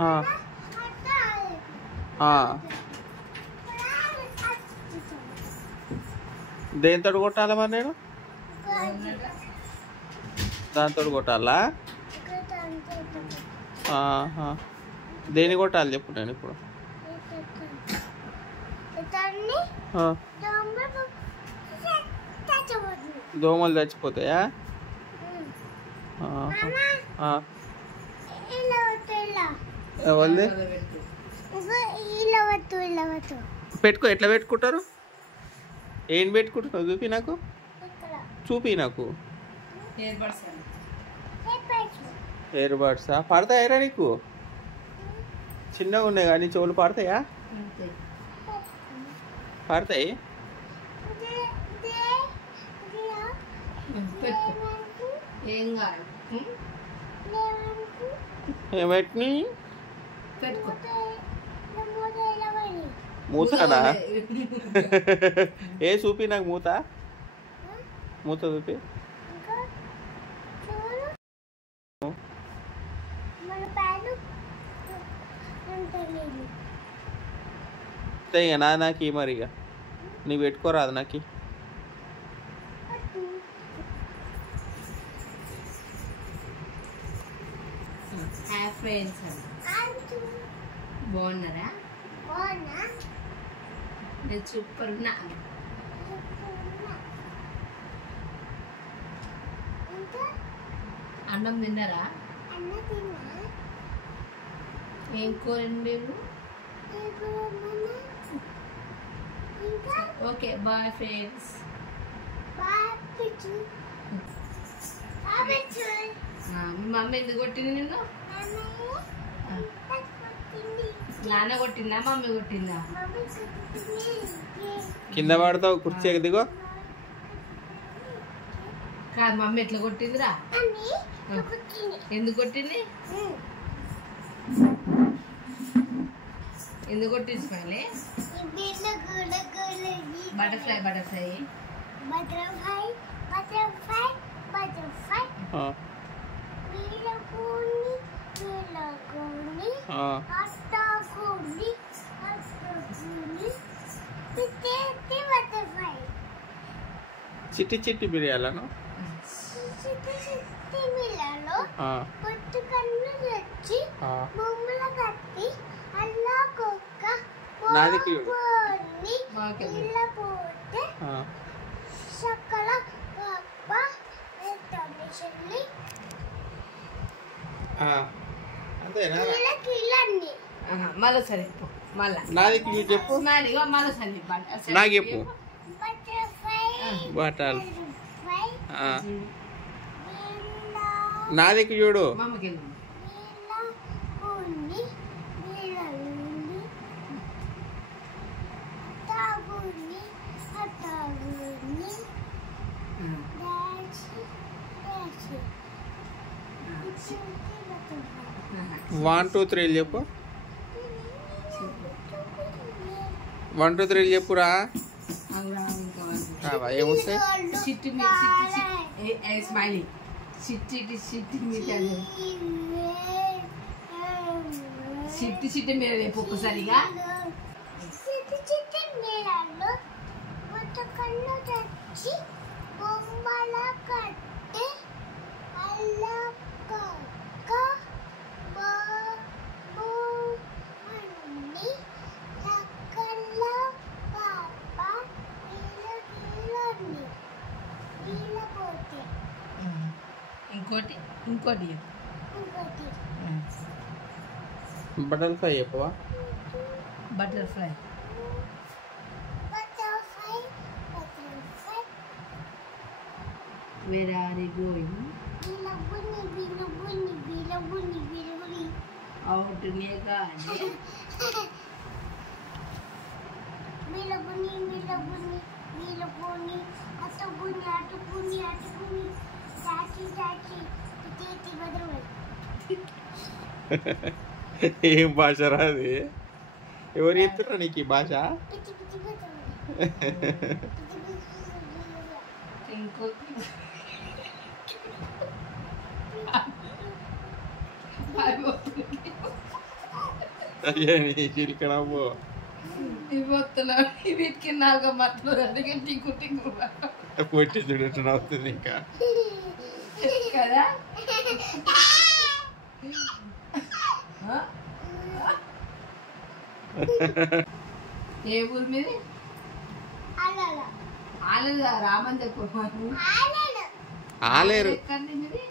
ఆ, ఆ. దేనితో కొట్టాలా మరి నేను? దాంతో కొట్టాలా? ఆహా. దేని కొట్టాలి చెప్పు నేను ఇప్పుడు. ఆ. దోమలు చచ్చిపోతాయా? ఎవరిది? పెట్టుకో. ఎట్లా పెట్టుకుంటారు? ఏం పెట్టుకుంటున్నావు? చూపి నాకు. చూపి నాకు. ఎయిర్ బడ్సా? పడతాయరా నీకు? చిన్నగా ఉన్నాయి కానీ చెవులు పడతాయా? పడతాయి. ఏమిటి మూతనా? ఏ చూపి నాకు మూత. మూత చూపి. ఇక నాకు మరి ఇక నీ పెట్టుకోరాదు నాకు. బాగున్నారా? నేను సూపర్ ఉన్నా. అన్నం తిన్నారా? ఏం కూరండి? Okay bye friends. మీ మమ్మీ ఎందుకు కొట్టింది నిన్ను? నాన్న కొట్టిందా మమ్మీ కొట్టిందా? కింద పడతావు. కుర్చీ దిగో. కాదు మమ్మీ ఎట్లా కొట్టిందిరా? ఎందుకు కొట్టింది? ఎందుకు కొట్టింది smiley? Butterfly butterfly butterfly butterfly butterfly వీలకోని వీలకోని అట్టకోని అట్టకోని పిట్టి బటర్ఫ్లై. చిట్టి చిట్టి బిర్యాలను చిట్టి చిట్టి బిర్యాలో పొట్టు కన్ను తెచ్చి బొమ్మల కట్టి అల్లా కుక్క నాదికి ఇలా పోతే సకల పాప తమిషల్లి అంతేనా? మళ్ళీ సరే మళ్ళా నాదికి చెప్పు. మళ్ళీ సరే నాకు చెప్పు. బట్టలు నాదికి చూడు. వన్ టూ త్రీ చెప్పు. 1 2 3 చెప్పురా. ఏమొస్తాయి? స్మైలీ చిట్టి చిట్టి చిట్టి చిట్టి మీరు రేపు ఒక్కసారిగా బొమ్మల కట్టి అల్లా ఇంకోటి ఇంకోటి బటర్ఫ్లై చెప్పవా? Butterfly Where are you going? Out near garden. ఏం భాష రాది? ఎవరు చెప్తున్నా నీకు ఈ భాష? అయ్యా నీ చిలికనా పో. ఇవి వస్తున్నా వీటికి నాలుగు మట్లు అందుకే టింకు టింకు పొట్టి చూడటం అవుతుంది ఇంకా. కదా ఏ ఊరు మీది? ఆలేదు రామని చెప్పు. ఆలేరు. ఎక్కండి మీది?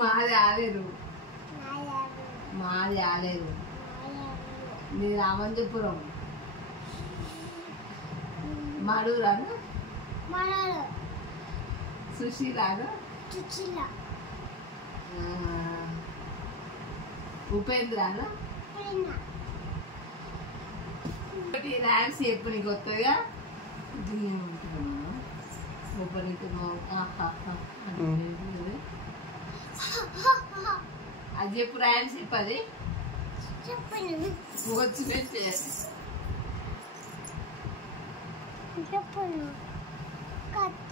మాది ఆలేరు. మాది ఆలేరు. మీ రామంజపురం. మడూరాను సుశీలాను ఉపేంద్రాను ర్యామ్స్ చెప్పు నీకు వస్తుందిగా. అది చెప్పు ర్యామ్స్ చెప్పు. అది వచ్చినట్టు చెప్పను కథ